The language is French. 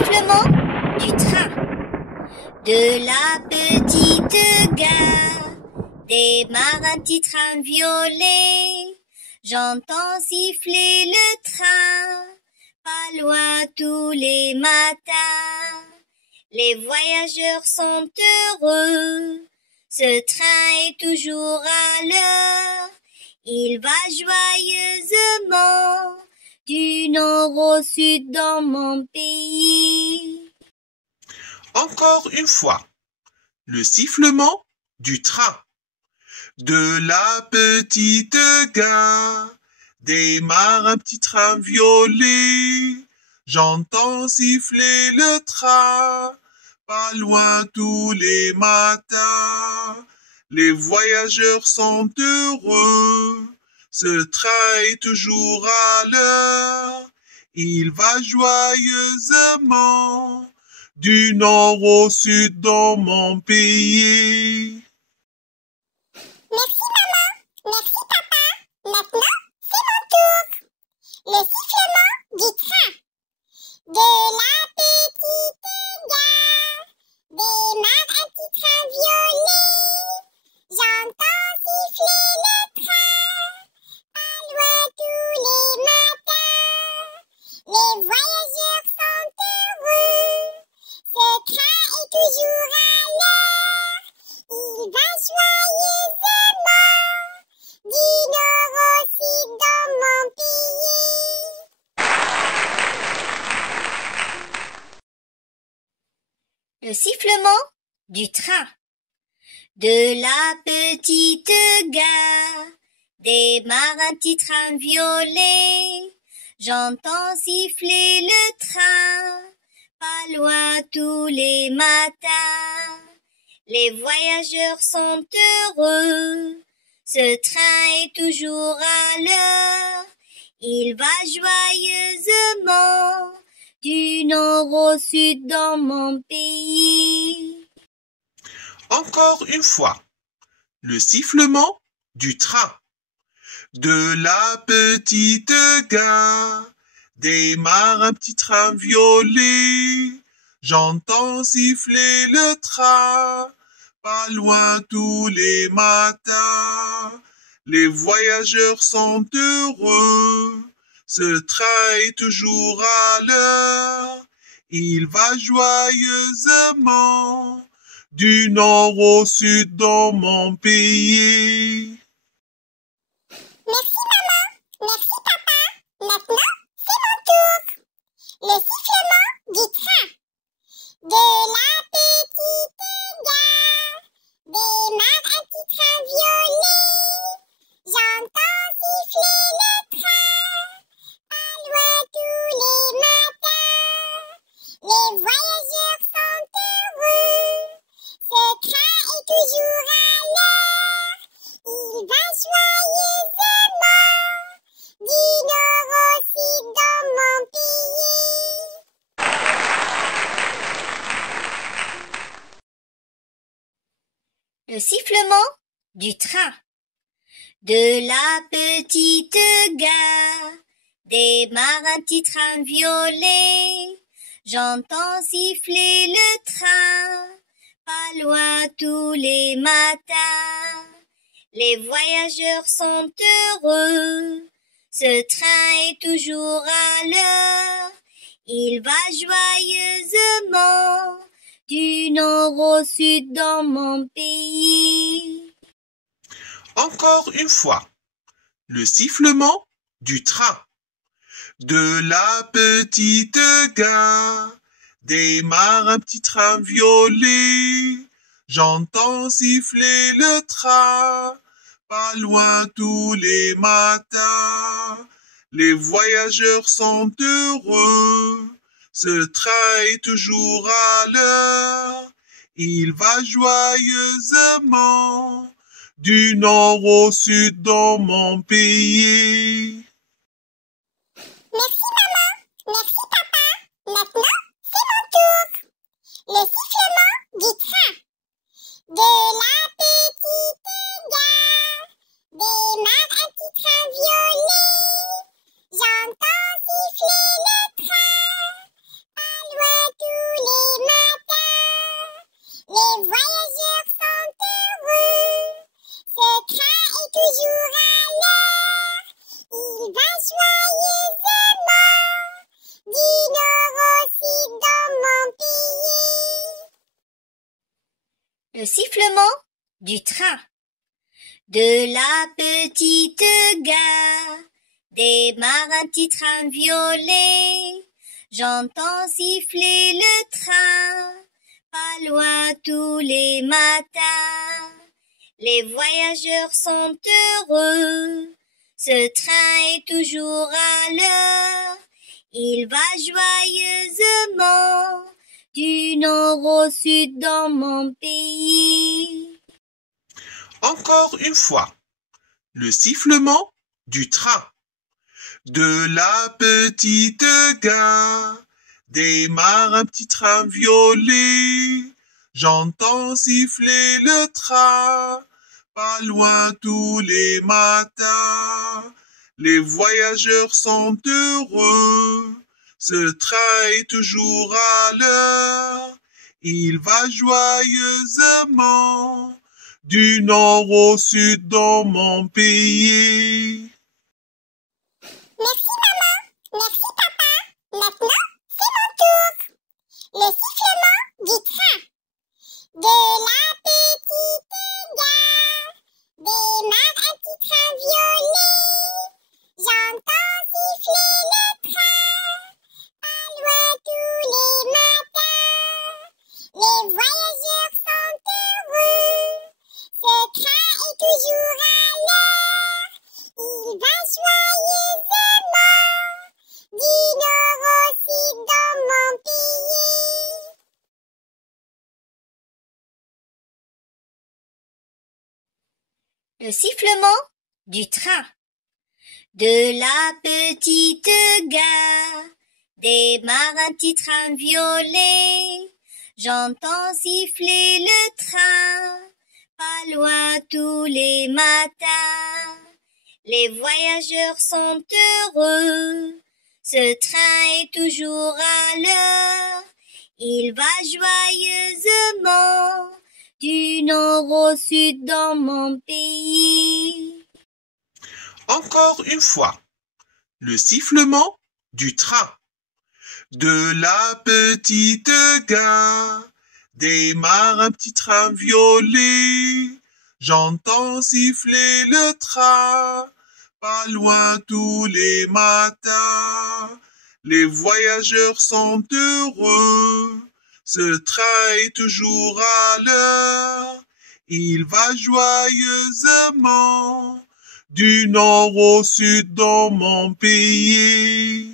sifflement du train. De la petite gare démarre un petit train violet. J'entends siffler le train, pas loin tous les matins. Les voyageurs sont heureux, ce train est toujours à l'heure. Il va joyeusement du nord au sud dans mon pays. Encore une fois, le sifflement du train. De la petite gare démarre un petit train violet. J'entends siffler le train, pas loin tous les matins. Les voyageurs sont heureux, ce train est toujours à l'heure. Il va joyeusement du nord au sud dans mon pays. Merci maman, merci papa. Maintenant, c'est mon tour. Le sifflement du train. De la petite gare démarre un petit train violet. J'entends siffler le train, pas loin tous les matins. Les voyageurs sont heureux, ce train est toujours à l'heure. Il va joyeusement du nord au sud dans mon pays. Le sifflement du train. De la petite gare démarre un petit train violet. J'entends siffler le train, pas loin tous les matins. Les voyageurs sont heureux, ce train est toujours à l'heure. Il va joyeusement du nord au sud dans mon pays. Encore une fois, le sifflement du train. De la petite gare démarre un petit train violet. J'entends siffler le train, pas loin tous les matins. Les voyageurs sont heureux, ce train est toujours à l'heure. Il va joyeusement du nord au sud dans mon pays. Merci maman, merci papa. Maintenant, c'est mon tour. Le sifflement du train. De la petite gare démarre un petit train violet. J'entends siffler le train, pas loin tous les matins. Les voyageurs sont heureux, ce train est toujours à l'heure. Il va joyeusement du nord au sud dans mon pays. Le sifflement du train. De la petite gare démarre un petit train violet. J'entends siffler le train, pas loin tous les matins. Les voyageurs sont heureux, ce train est toujours à l'heure. Il va joyeusement du nord au sud dans mon pays. Encore une fois, le sifflement du train. De la petite gare démarre un petit train violet. J'entends siffler le train, pas loin tous les matins. Les voyageurs sont heureux, ce train est toujours à l'heure. Il va joyeusement du nord au sud dans mon pays. Merci maman, merci papa. Maintenant, c'est mon tour. Le sifflement du train. De la petite gare démarre un petit train violet. J'entends siffler le train, pas loin Le sifflement du train. De la petite gare démarre un petit train violet. J'entends siffler le train, pas loin tous les matins. Les voyageurs sont heureux, ce train est toujours à l'heure. Il va joyeusement du nord au sud dans mon pays. Encore une fois, le sifflement du train. De la petite gare démarre un petit train violet. J'entends siffler le train, pas loin tous les matins. Les voyageurs sont heureux, ce train est toujours à l'heure. Il va joyeusement du nord au sud dans mon pays. Merci maman, merci papa. Maintenant, c'est mon tour. Le sifflement du train. De la petite gare démarre un petit train violet. J'entends siffler le train, pas loin tous les matins. Les voyageurs sont heureux, ce train est toujours à l'heure. Il va joyeusement du nord au sud dans mon pays. Le sifflement du train. De la petite gare démarre un petit train violet. J'entends siffler le train, pas loin tous les matins. Les voyageurs sont heureux, ce train est toujours à l'heure. Il va joyeusement du nord au sud dans mon pays. Encore une fois, le sifflement du train. De la petite gare démarre un petit train violet. J'entends siffler le train, pas loin tous les matins. Les voyageurs sont heureux, ce train est toujours à l'heure. Il va joyeusement du nord au sud dans mon pays.